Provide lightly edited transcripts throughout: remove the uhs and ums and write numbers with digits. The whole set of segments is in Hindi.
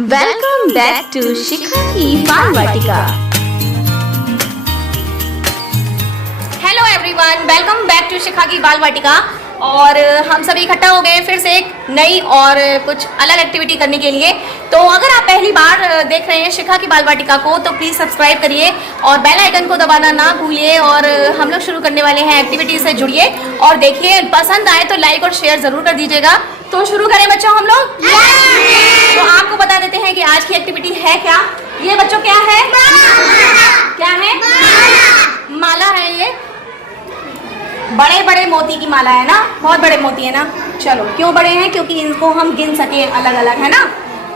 वेलकम बैक टू शिखा की बाल वाटिका। Hello everyone, welcome back to Shikha की बाल वाटिका। और हम सभी इकट्ठा हो गए फिर से एक नई और कुछ अलग एक्टिविटी करने के लिए। तो अगर आप पहली बार देख रहे हैं शिखा की बाल वाटिका को तो प्लीज़ सब्सक्राइब करिए और बेल आइकन को दबाना ना भूलिए। और हम लोग शुरू करने वाले हैं, एक्टिविटी से जुड़िए और देखिए, पसंद आए तो लाइक और शेयर ज़रूर कर दीजिएगा। तो शुरू करें बच्चों हम लोग। तो आपको बता देते हैं कि आज की एक्टिविटी है क्या। ये बच्चों क्या है? क्या है? माला है। ये बड़े बड़े मोती की माला है ना, बहुत बड़े मोती है ना। चलो, क्यों बड़े हैं? क्योंकि इनको हम गिन सके अलग अलग, है ना।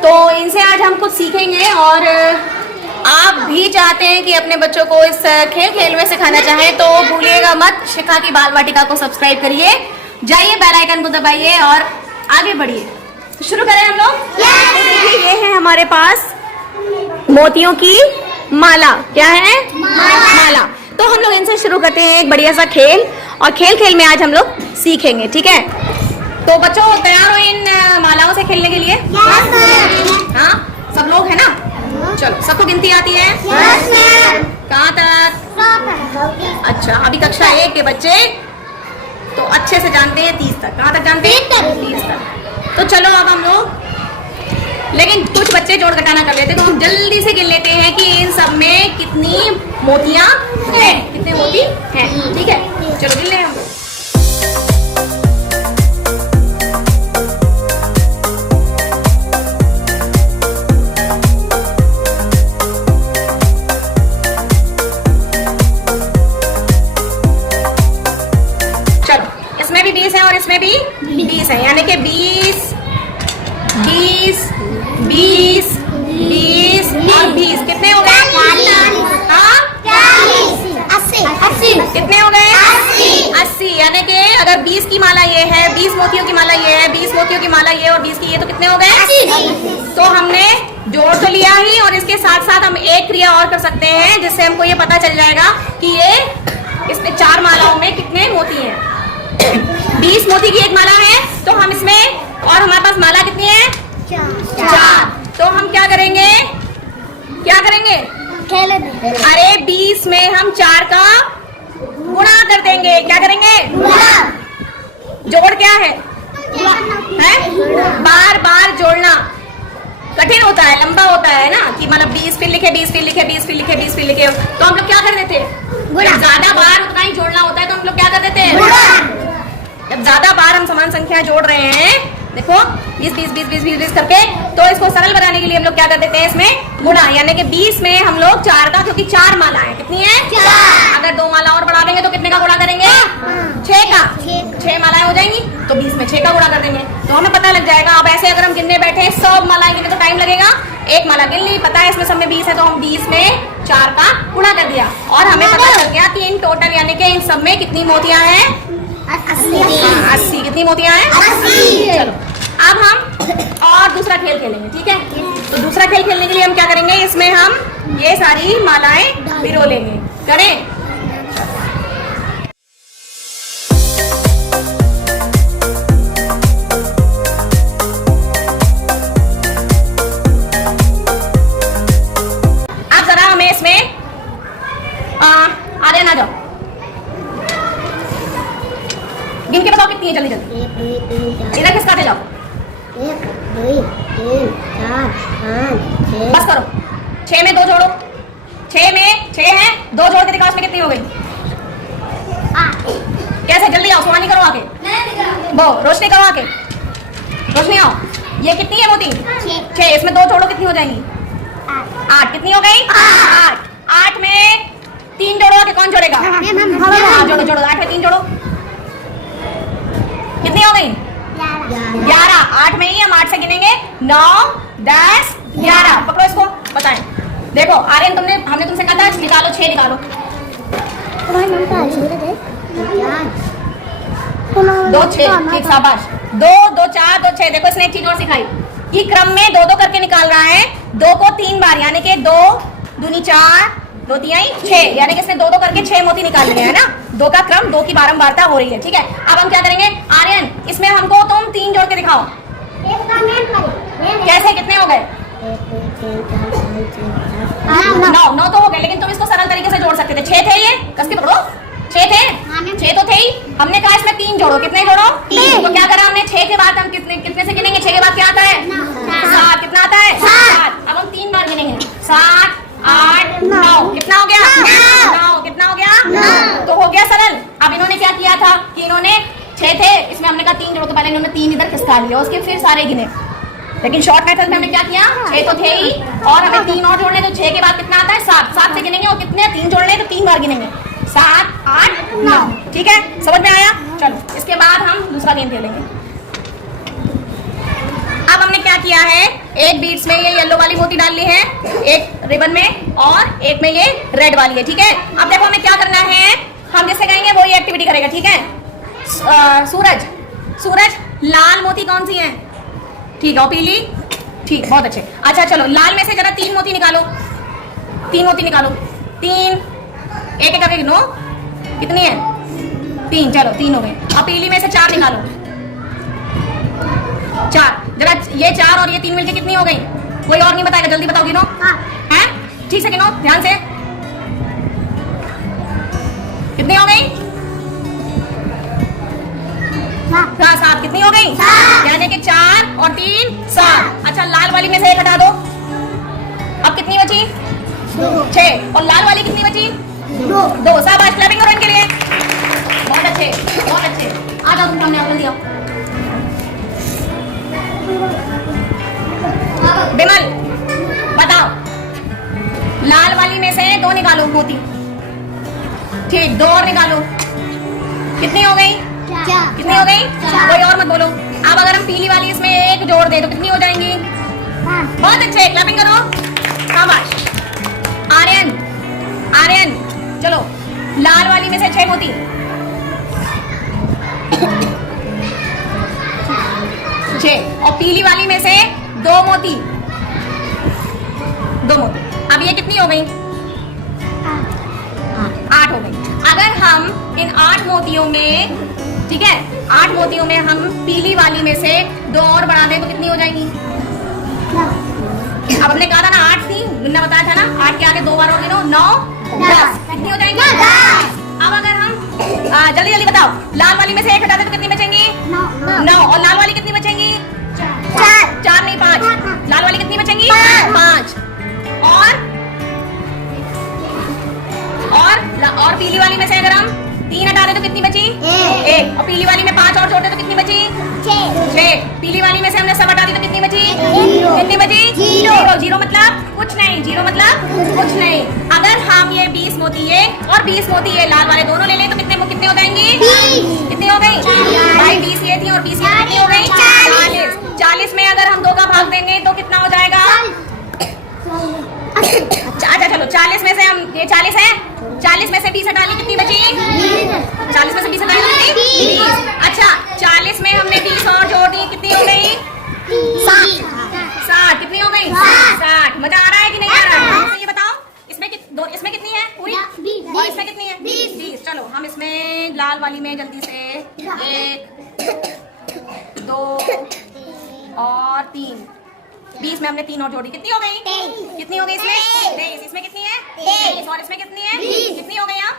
तो इनसे आज हम कुछ सीखेंगे और आप भी चाहते हैं कि अपने बच्चों को इस खेल में सिखाना चाहें तो भूलिएगा मत, शिखा की बाल वाटिका को सब्सक्राइब करिए, जाइए बेल आइकन को दबाइए और आगे बढ़िए। तो शुरू करें हम लोग। तो देखिए, ये है हमारे पास मोतियों की माला। क्या है? माला। तो हम लोग इनसे शुरू करते हैं एक बढ़िया सा खेल, और खेल में आज हम लोग सीखेंगे, ठीक है। तो बच्चों तैयार हो इन मालाओं से खेलने के लिए? हाँ, सब लोग है ना। चलो, सबको गिनती आती है? कहाँ तक? अच्छा, अभी कक्षा 1 के बच्चे तो अच्छे से जानते हैं 30 तक। कहाँ तक जानते हैं? 30 तक। तो चलो अब हम लोग, लेकिन कुछ बच्चे जोड़ घटाना कर लेते, तो हम जल्दी से गिन लेते हैं कि इन सब में कितनी मोतियां हैं, कितने मोती हैं, ठीक है। चलो गिन लें हम लोग। चलो, इसमें भी 20 है और इसमें भी 20 है, यानी कि 20 20 20 20 और 20 कितने हो गए? 80 कितने हो गए? 80। यानी कि अगर 20 की माला ये है, 20 मोतियों की माला ये है, 20 मोतियों की माला ये और 20 की ये, तो कितने हो गए? 80। तो हमने जोड़ तो लिया ही, और इसके साथ साथ हम एक क्रिया और कर सकते हैं जिससे हमको ये पता चल जाएगा कि ये इसमें 4 मालाओं में कितने मोती हैं। 20 मोती की एक माला है, तो हम इसमें, और हमारे पास माला कितनी है? 4। तो हम क्या करेंगे? क्या करेंगे? अरे 20 में हम 4 का गुणा कर देंगे। क्या करेंगे? जोड़ क्या है? बार बार जोड़ना कठिन होता है, लंबा होता है ना, कि मतलब 20 फिर लिखे, 20 फिर लिखे, 20 फिर लिखे, 20 फिर लिखे। तो हम लोग क्या कर देते? ज्यादा बार उतना ही जोड़ना होता है, तो हम लोग क्या कर देते हैं? जब ज्यादा बार हम समान संख्या जोड़ रहे हैं, देखो 20 20 20 20 20 करके, तो इसको सरल बनाने के लिए हम लोग क्या कर देते हैं? इसमें गुणा, यानी कि 20 में हम लोग 4 का, क्योंकि 4 माला है, कितनी है? 4। अगर 2 माला और बढ़ा देंगे तो कितने का गुणा करेंगे? 6 का। 6 मालाएं हो जाएंगी, तो 20 में 6 का गुणा कर देंगे, तो हमें पता लग जाएगा। अब ऐसे अगर हम गिनने बैठे 100 मालाएं गिने तो टाइम लगेगा। एक माला गिन ली, पता है इसमें सब में 20 है, तो हम 20 में 4 का गुणा कर दिया, और हमें पता चल गया कि इन टोटल, यानी कि इन सब में कितनी मोतियां हैं? 80। कितनी मोतियां हैं? 80। चलो, अब हम और दूसरा खेल खेलेंगे, ठीक है। तो दूसरा खेल खेलने के लिए हम क्या करेंगे? इसमें हम ये सारी मालाएं पिरो लेंगे। करें? अब जरा हमें इसमें आर्यन आ जाओ, गिन के बताओ कितनी है, जल्दी जल्दी। इधर खिसकाते जाओ। 1 2 3 4 5 6। बस करो। 6 में 2 जोड़ो। 6 में 6 है, 2 जोड़ के दिखाओ, इसमें कितनी हो गई? 8। कैसे? जल्दी आओ, सोनी करो आके, वो रोशनी करो आके, रोशनी आओ। ये कितनी है मोती? 6। इसमें 2 जोड़ो, कितनी हो जाएंगी? 8। कितनी हो गई? 8। 8 में 3 जोड़ो आके, कौन जोड़ेगा? हाँ, जोड़ो जोड़ो, 8 में 3 जोड़ो, कितनी हो गई? 11। 8 में ही हम 8 से गिनेंगे, 9 10 11। पकड़ो इसको, बताएं। देखो आर्यन, हमने तुमसे कहा था निकालो, 6 निकालो। 2 6, ठीक, शाबाश। 2 2 4 2 6। देखो इसने एक चीज और सिखाई कि क्रम में 2 2 करके निकाल रहा है, 2 को 3 बार, यानी कि 2 दूनी 4, 2 तिहाई 6, यानी कि इसने 2 2 करके 6 मोती निकाल लिए है ना। 2 का क्रम, 2 की बारंबारता हो रही है, ठीक है। अब हम क्या करेंगे? आर्यन, इसमें हमको तुम 3 जोड़ के दिखाओ। कैसे? कितने हो गए? 1 2 3 4 5 6 7 9 9 तो हो गए, लेकिन तुम इसको सरल तरीके से जोड़ सकते थे। 6 थे, ये कस के पकड़ो, 6 थे, 6 तो थे ही। हमने कहा इसमें 3 जोड़ो, कितने जोड़ो? 3। तो क्या करा हमने? 6 के बाद हम कितने से गिनेंगे? 6 के बाद क्या आता है? 7। कितना आता है? 7। अब हम 3 बार गिनेंगे, 7 8 9। कितना हो गया? 9। कितना हो गया? 9। तो हो गया सरल। अब इन्होंने क्या किया था कि इन्होंने 6 थे, इसमें हमने कहा 3 जोड़ो, तो पहले इन्होंने 3 इधर खिसका लिया, उसके फिर सारे गिने। लेकिन शॉर्ट मेथड में हमने क्या किया? 6 तो थे ही, और हमें 3 और जोड़ने, तो 6 के बाद कितना आता है? 7। 7 से गिनेंगे, और कितने? 3 जोड़ने, तो 3 बार गिनेंगे, 7 8 9। ठीक है, समझ में आया? चलो, इसके बाद हम दूसरा गेम खेलेंगे। अब हमने क्या किया है, एक बीट्स में ये येलो वाली मोती डाल ली है, एक रिबन में, और एक में ये रेड वाली है। ठीक है, अब देखो हमें क्या करना है, हम जिससे कहेंगे वो ये एक्टिविटी करेगा। ठीक है, सूरज, सूरज लाल मोती कौन सी है? ठीक है, और पीली? ठीक, बहुत अच्छे। अच्छा चलो, लाल में से जरा 3 मोती निकालो, 3 मोती निकालो, 3, एक एक करके गिनो, कितनी है? 3। चलो 3 हो गए। अब पीली में से 4 निकालो, 4। जरा ये 4 और ये 3 मिलके कितनी हो गई? कोई और नहीं बताएगा, जल्दी बताओ, गिनो। हैं? ठीक से गिनो, ध्यान से। कितनी हो गई? 7। कितनी हो गई? यानी कि 4 और 3 7। अच्छा, लाल वाली में से 1 हटा दो, अब कितनी बची? 6। और लाल वाली कितनी बची? 2। शाबाश, क्लैपिंग करो इनके लिए, बहुत अच्छे, बहुत अच्छे। आ जाओ तुम सामने, आओ जल्दी आओ। बिमल बताओ, लाल वाली में से 2 निकालो मोती। ठीक, 2 और निकालो, कितनी हो गई? कितनी हो गई? कोई और मत बोलो। अब अगर हम पीली वाली इसमें 1 जोड़ दे तो कितनी हो जाएंगी? बहुत अच्छे, क्लैपिंग करो, शाबाश। आर्यन, आर्यन चलो, लाल वाली में से 6 मोती, 6, और पीली वाली में से 2 मोती, 2 मोती। अब ये कितनी हो गई? 8 हो गई। अगर हम इन 8 मोतियों में, ठीक है, 8 मोतियों में हम पीली वाली में से 2 और बढ़ा दें तो कितनी हो जाएंगी? अब हमने कहा था ना 8 थी, मुन्ना बताया था ना, 8 के आगे 2 बार और गिनो, 9 10। कितनी हो जाएंगी? 10। अब अगर हम जल्दी जल्दी बताओ, लाल वाली में से 1 हटा दे तो कितनी बचेंगी? 9। और लाल वाली कितनी बचेंगी? 4 नहीं 5। लाल वाली कितनी बचेंगी? 5। और पीली वाली में से अगर हम 3 हटा दे तो कितनी बची? 1। और पीली वाली में 5 और जोड़ दे तो कितनी बची? 6। पीली वाली में से हमने सब हटा दी तो कितनी बची? कितनी बची? 0। 0 मतलब कुछ नहीं, 0 मतलब कुछ नहीं। अगर हम ये 20 मोती ये और 20 मोती ये लाल वाले दोनों ले लें तो कितने हो जाएंगी? कितनी हो गई? भाई 20 ये थी और 20 ये कितनी हो गई? 40। 40 में अगर हम 2 का भाग देंगे तो कितना हो जाएगा? अच्छा चलो, 40 में से हम, ये 40 है, 40 में से 20 हटा ली, कितनी बची? 40 में से 20 हटा ली, 20। अच्छा, 40 में हमने 20 और जोड़ दी, कितनी हो गई? 60। कितनी हो गई? 60। मजा आ रहा है कि नहीं आ रहा है? ये बताओ, इसमें इसमें कितनी है पूरी? और इसमें कितनी है? 20। चलो, हम इसमें लाल वाली में जल्दी से 1 2 और 3, 20 में हमने 3 और जोड़ी, कितनी हो गई? कितनी हो गई इसमें? 23। इसमें कितनी है? 23। और इसमें कितनी है? कितनी हो गई आप?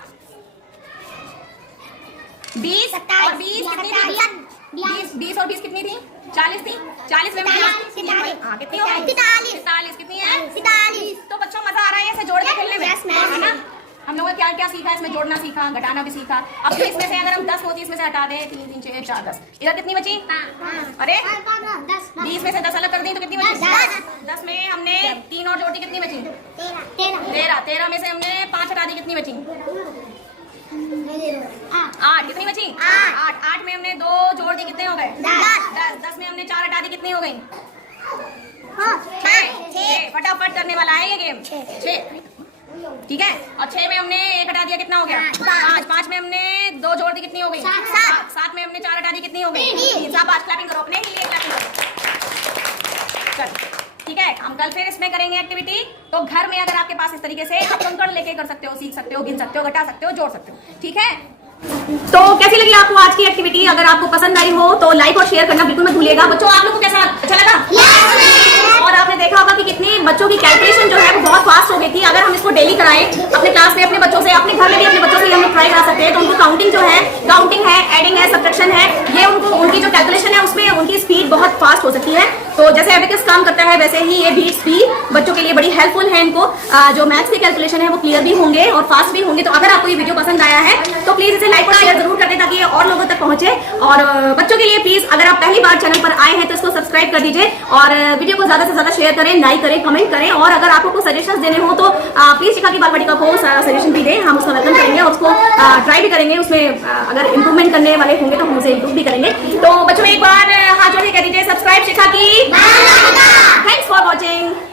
20 और 20 कितनी थी? 20 और 20 कितनी थी? 40 थी। 40 में हाँ, कितनी हो गई? 43। कितनी है? 43। तो बच्चों मजा आ रहा है ऐसे जोड़ के खेलने में, है ना? हम लोगों ने क्या क्या सीखा, इसमें जोड़ना सीखा, घटाना भी सीखा। अब 20 में से अगर हम 10 मोती इसमें से हटा दें, 3 3 6 4 10, इधर कितनी बची? अरे 20 में से 10 अलग कर दी तो कितनी बची? 10 में हमने 3 और जोड़ दी, कितनी बची? 13। 13 में से हमने 5 हटा दी, कितनी बची? 8। कितनी बची? 8। 8 में हमने 2 जोड़ दी, कितने हो गए? 10। 10 में हमने 4 हटा दी, कितनी हो गई? 6। फटाफट करने वाला है ये गेम। 6, ठीक है। और 6 में हमने 1 हटा दिया, कितना हो गया? 5। 5 में हमने 2 जोड़ दी, कितनी हो गई? 7। 7 में हमने 4 हटा दी, कितनी हो गई? 7। क्लैपिंग करो अपने लिए, क्लैपिंग करो। चलो ठीक है, हम कल फिर इसमें करेंगे एक्टिविटी। तो घर में अगर आपके पास इस तरीके से आप कंकड़ लेके कर सकते हो, सीख सकते हो, गिन सकते हो, घटा सकते हो, जोड़ सकते हो, ठीक है। तो कैसी लगी आपको आज की एक्टिविटी? अगर आपको पसंद आई हो तो लाइक और शेयर करना बिल्कुल मत भूलिएगा। बच्चों, आप लोग को कैसा अच्छा लगा? और आपने देखा होगा कि कितने हो गई थी। अगर हम इसको डेली कराएं अपने क्लास में अपने बच्चों से, अपने घर में भी अपने बच्चों से हम लोग ट्राई करा सकते हैं, तो उनको काउंटिंग है, एडिंग है, सब्ट्रैक्शन है, ये उनकी जो कैलकुलेशन है उसमें उनकी स्पीड बहुत फास्ट हो सकती है। तो जैसे एबेकस काम करता है वैसे ही ये बीट्स भी बच्चों के लिए बड़ी हेल्पफुल है। इनको जो मैथ्स के कैलकुलेशन है वो क्लियर भी होंगे और फास्ट भी होंगे। तो अगर आपको ये वीडियो पसंद आया है तो प्लीज इसे लाइक और शेयर जरूर कर दें ताकि ये और लोगों तक पहुंचे। और बच्चों के लिए प्लीज अगर आप पहली बार चैनल पर आए हैं तो इसको सब्सक्राइब कर दीजिए और वीडियो को ज्यादा से ज्यादा शेयर करें, लाइक करें, कमेंट करें। और अगर आपको कुछ सजेशन देने हो तो प्लीज शिखा की बाल वाटिका को सजेशन भी दें, हम उसका वेलकम करेंगे और उसको ट्राई भी करेंगे। उसमें अगर इंप्रूवमेंट करने वाले होंगे तो हम उसे इंप्रूव भी करेंगे। तो बच्चों में एक बार हाथ जोड़ के कह दीजिए सब्सक्राइब शिखा की। Thanks for watching.